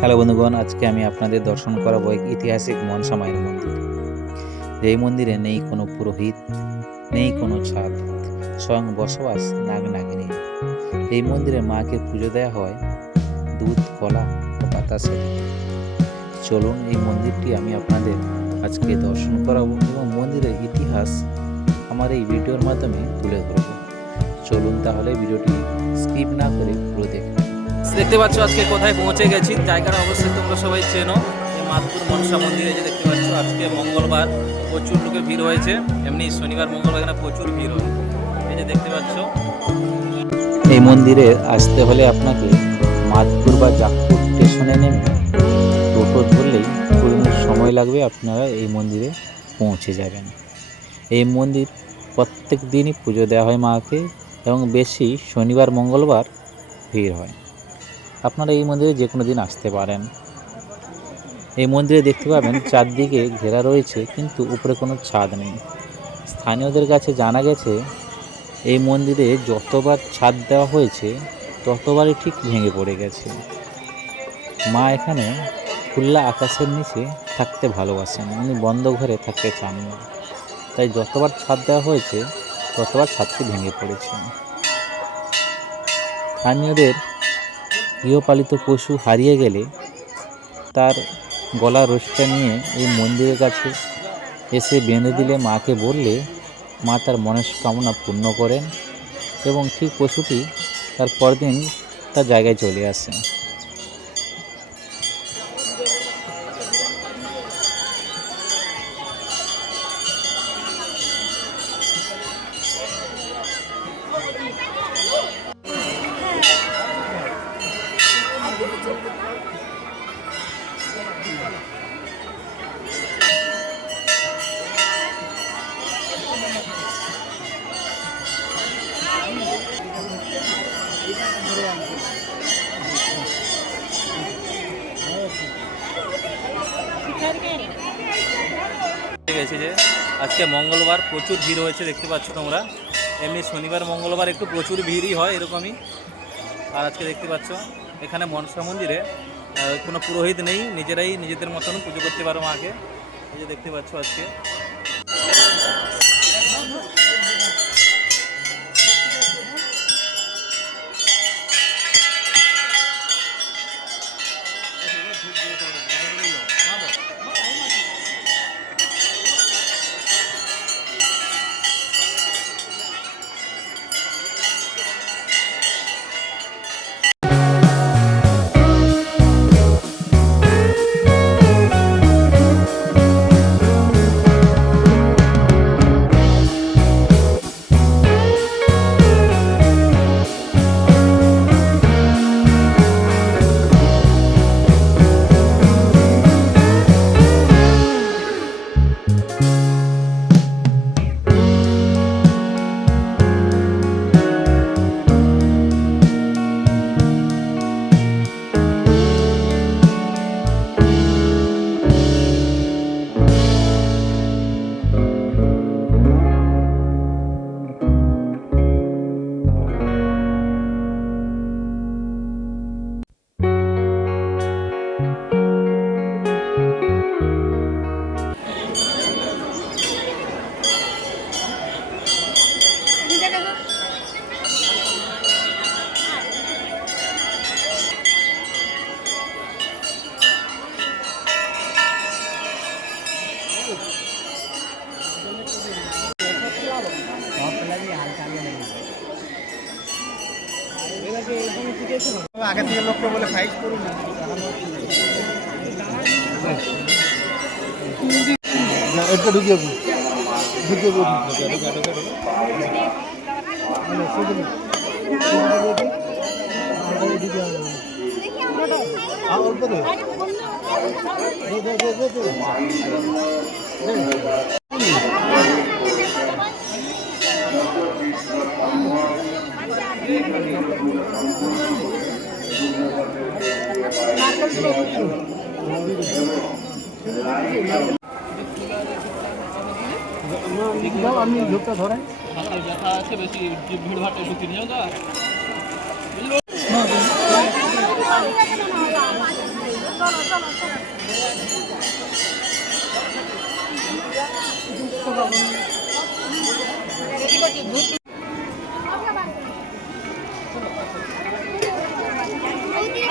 Hello বন্ধুগণ, আজকে আমি আপনাদের দর্শন করাবো এক ঐতিহাসিক মনসা মায়ের মন্দির। এই মন্দিরে নেই কোনো পুরোহিত, নেই কোনো ছাদ স্বয়ং বসবাস নাগ নাগিনী। এই মন্দিরে মাকে পুজো দেওয়া হয় দুধ, কলা ও বাতাসে চলুন এই মন্দিরটি আমি আপনাদের আজকে দর্শন করাবো এবং মন্দিরের ইতিহাস আমার এই ভিডিওর মাধ্যমে তুলে ধরবো। চলুন তাহলে ভিডিওটি স্কিপ না করে পুরো দেখুন। দেখতে পাচ্ছ আজকে কোথায় পৌঁছে গেছি জায়গাটা অবশ্যই তোমরা সবাই চেনো এই মাধপুর মনসা মন্দিরে যে দেখতে পাচ্ছ আজকে মঙ্গলবার প্রচুর লোকের ভিড় হয়েছে এমনি শনিবার মঙ্গলবার এখানে প্রচুর ভিড় হয়। এই যে দেখতে পাচ্ছ। এই মন্দিরে আসতে হলে আপনাকে মাদপুর বা জাগপুর স্টেশনে নেমে টোটো ধরলেই কুড়ি সময় লাগবে আপনারা এই মন্দিরে পৌঁছে যাবেন। এই মন্দির প্রত্যেক দিনই পুজো দেওয়া হয় মাকে এবং বেশি শনিবার, মঙ্গলবার ভিড় হয়। আপনারা এই মন্দিরে যে কোনো দিন আসতে পারেন। এই মন্দিরে দেখতে পাবেন চারদিকে ঘেরা রয়েছে, কিন্তু উপরে কোনো ছাদ নেই। স্থানীয়দের কাছে জানা গেছে, এই মন্দিরে যতবার ছাদ দেওয়া হয়েছে, ততবারই ঠিক ভেঙে পড়ে গেছে। মা এখানে খোলা আকাশের নিচে থাকতে ভালোবাসেন। উনি বন্ধ ঘরে থাকতে চান না। তাই যতবার ছাদ দেওয়া হয়েছে ততবার ছাদটি ভেঙে পড়েছে স্থানীয়দের গৃহপালিত পশু হারিয়ে গেলে তার গলা রসটা নিয়ে এই মন্দিরের কাছে এসে বেঁধে দিলে মাকে বললে, মা তার মনস্কামনা পূর্ণ করেন এবং ঠিক পশুটি তার পরদিন তার জায়গায় চলে আসে গেছি যে আজকে মঙ্গলবার প্রচুর ভিড় হয়েছে, দেখতে পাচ্ছ তোমরা। এমনি শনিবার, মঙ্গলবার একটু প্রচুর ভিড়ই হয় এরকমই। আর আজকে দেখতে পাচ্ছ, এখানে মনসা মন্দিরে কোনো পুরোহিত নেই, নিজেরাই নিজেদের মতন পুজো করতে পারো মাকে। এই যে দেখতে পাচ্ছ আজকে। আগে থেকে লক্ষ্য বলে সাইজ করুন এটা ঢুকিয়ে ঢুকিয়ে অল্প আমি ঝোঁকটা ধরে ব্যথা আছে বেশি ভিড় ভাড়টা একটু কিনে যাও চলো করছি ধূপ